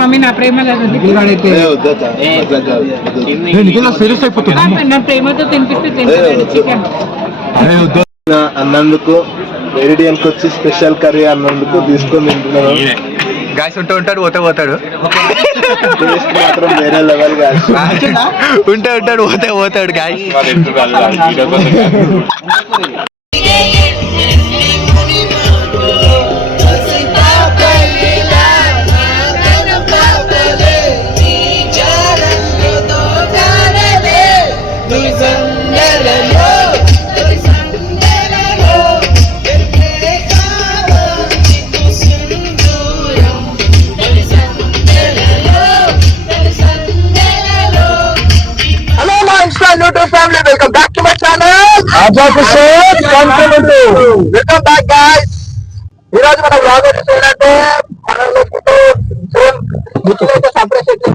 Mummy నా ప్రేమ నా ప్రేమతో తినిపిస్తే చికెన్ అన్నందుకు మెరిడియన్కి వచ్చి స్పెషల్ కర్రీ అన్నందుకు తీసుకొని తింటున్నాను. గాయస్ ఉంటాడు పోతాడు మాత్రం వేరే లెవెల్ గాయస్. ఉంటాడు పోతాడు guys. YouTube family, welcome back to my channel. Welcome back guys. ఈ రోజు మన బ్లాగ్ ఏంటంటే మనలో ముఖ్యమైతే సర్ప్రైజ్ అయితే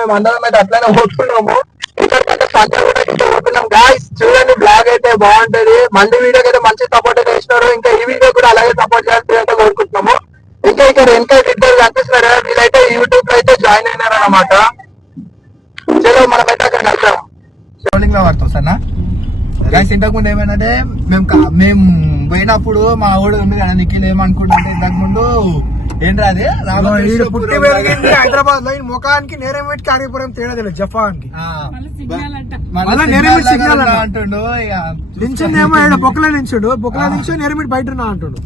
మేము అందరం అయితే అట్లనే పోతున్నాము. ఇక్కడికైతే సండే కూడా ఇట్లా పోతున్నాం గాయస్. చూడండి బ్లాగ్ అయితే బాగుంటది. మంది వీడియోకి అయితే మంచి సపోర్ట్ అయితే ఇస్తున్నారు. ఇంకా ఈ వీడియో కూడా అలాగే సపోర్ట్ చేయాలని అయితే కోరుకుంటున్నాము. ఇంకా ఇక్కడ వెనకైతే ఇద్దరు కనిపిస్తున్నారు కదా, వీళ్ళైతే యూట్యూబ్ లో అయితే జాయిన్ అయినారు అనమాట. చలో మనమైతే అక్కడ వెళ్తాం. రోలింగ్ లో పడతాం సార్ నా గాయస్. ఇంతకు ముందు ఏమైందంటే మేము పోయినప్పుడు మా ఊడు ఉంది కదా నిఖిల్ ఏమనుకుంటుంటే ఇంతకు ముందు ఏంట్రా అదే పుట్టి పెరిగింది హైదరాబాద్ లో ముఖానికి నేరేమిటి కారిపురం తేడా తెలియదు జపాన్కి అంటుండు. నించుందేమో బొక్కల నించుడు బొక్కల నుంచి నేరేమిటి బయట అంటుండు.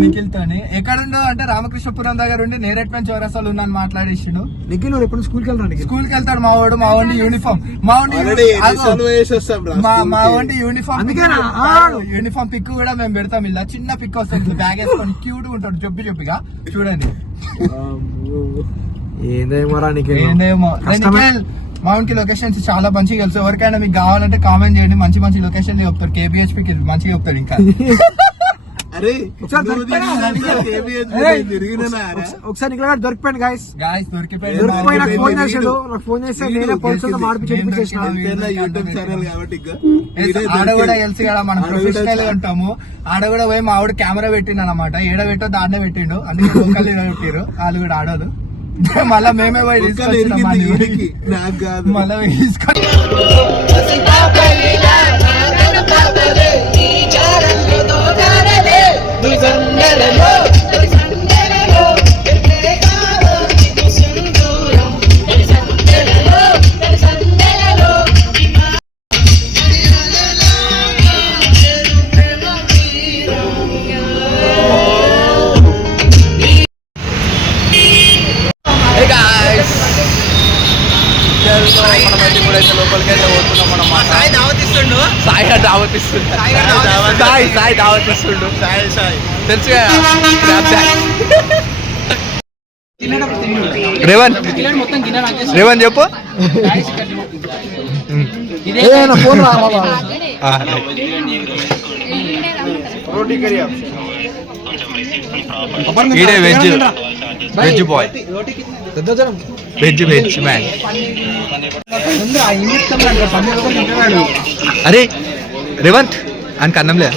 నిఖిల్తోని ఎక్కడుండో అంటే రామకృష్ణపురం దగ్గర ఉండి నేరేట్మెంట్ చౌరస్తాలు ఉన్నాను మాట్లాడేసిండు. నిఖిల్ ఎప్పుడు స్కూల్కి వెళ్తాడు. స్కూల్కి వెళ్తాడు మా వాడి యూనిఫామ్ యూనిఫామ్ పిక్ కూడా మేము పెడతాం. ఇలా చిన్న పిక్ వస్తుంది బ్యాగ్ వేసుకొని క్యూట్ ఉంటాడు జొప్పిగా చూడండి. ఏందేమో మౌంట్ కి లొకేషన్స్ చాలా మంచిగా తెలుసు. ఎవరికైనా మీకు కావాలంటే కామెంట్ చేయండి. మంచి మంచి లొకేషన్ చెప్తారు. KBHP మంచిగా చెప్తాడు. ఇంకా ఒకసారి దొరికిపోయాను గాయస్. దొరికిపోయి నాకు ఫోన్ చేసాడు. నాకు ఫోన్ చేస్తే నేనే పోలీసులతో మాడిపించేసిన. ఆడ కూడా తెలుసు కదా మనం ప్రొఫెషనల్ గా ఉంటాము. ఆడ కూడా పోయి మా ఆవిడ కెమెరా పెట్టిండు అనమాట. ఏడ పెట్టో దాన్నే పెట్టిండు. అన్ని లోకల్ పెట్టారు వాళ్ళు కూడా ఆడోదు. మళ్ళా మేమే పోయి తీసుకొచ్చినాం మళ్ళా తీసుకొని లోపలికైతే పోతున్నాం అన్నమాట. సాయి దావతిస్తుండు. తెలుసుగా రేవంత్ చెప్పు. ఈడే వెజ్ బాయ్ వెజ్ మ్యాన్. అరే రేవంత్ అని కన్నం లేదా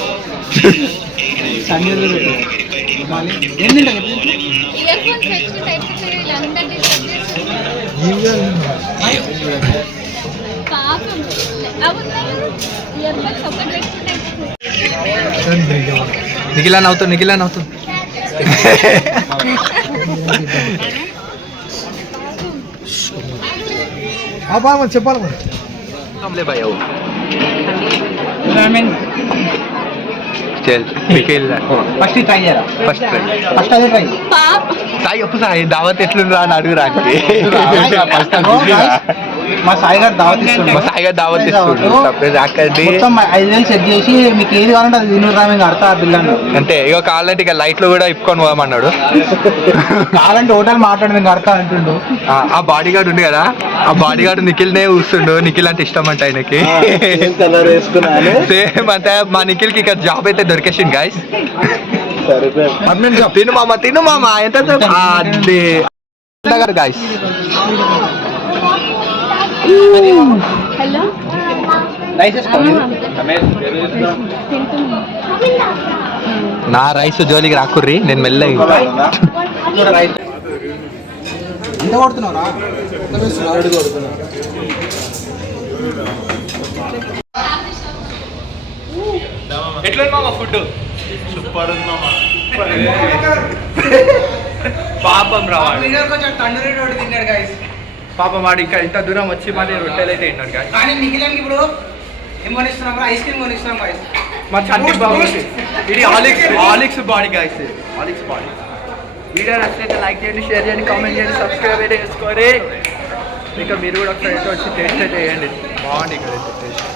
నిఖిలా నవ్వుతూ చెప్పాలి మరి भाई आओ रामेन चल निखिल फर्स्ट ट्राई करा फर्स्ट ट्राई సాయి ఒప్పు సాయి దావత్ ఎట్లుందిరా అని అడుగు రాకి. మా సాయి గారు దావత్ ఇస్తుండు సర్ప్రైజ్ అక్కడి 5,000 సెట్ చేసి మీకు ఏది కావాలంటే అది తిను రామేన్ కడతా బిల్లు అంటే ఇక కావాలంటే ఇక లైట్లు కూడా ఇప్పుకొని పోమన్నాడు. కావాలంటే హోటల్ మాట్లాడి మేము కడతా అంటుండు. ఆ బాడీ గార్డ్ ఉంది కదా, ఆ బాడీ గార్డ్ నిఖిల్ నే చూస్తుండు. నిఖిల్ అంటే ఇష్టం అంట ఆయనకి. సేమ్ అంటే మా నిఖిల్ కి ఇక జాబ్ అయితే దొరికేసింది గాయస్. తిను మామ ఎంత గాయస్. హలో నా రైస్ జోలికి రాకుర్రి, నేను మెల్లగా ఎంత కొడుతున్నావురా? ఎట్లా మామ ఫుడ్ సూపర్ ఉంది మామ. పాపం రావాలి కొంచెం తండ్రి రోడ్డు తిన్నాడు గాయస్. పాపం వాడు ఇంకా ఇంత దూరం వచ్చి మళ్ళీ రొట్టెలు అయితే తిన్నాడు గాయస్. కానీ మిగిలినకి ఇప్పుడు ఏం కొనిస్తున్నాం? ఐస్ క్రీమ్ కొనిస్తున్నాం గాయస్. మా చంటి బాగుంది. ఇది ఆలిక్స్ బాడీ గాయస్, ఆలిక్స్ బాడీ. వీడియో నచ్చితే లైక్ చేయండి, షేర్ చేయండి, కామెంట్ చేయండి, సబ్స్క్రైబ్ అయితే చేసుకోండి. ఇంకా మీరు కూడా ఒకసారి వచ్చి టేస్ట్ అయితే చేయండి, బాగుంది ఇక్కడ టేస్ట్.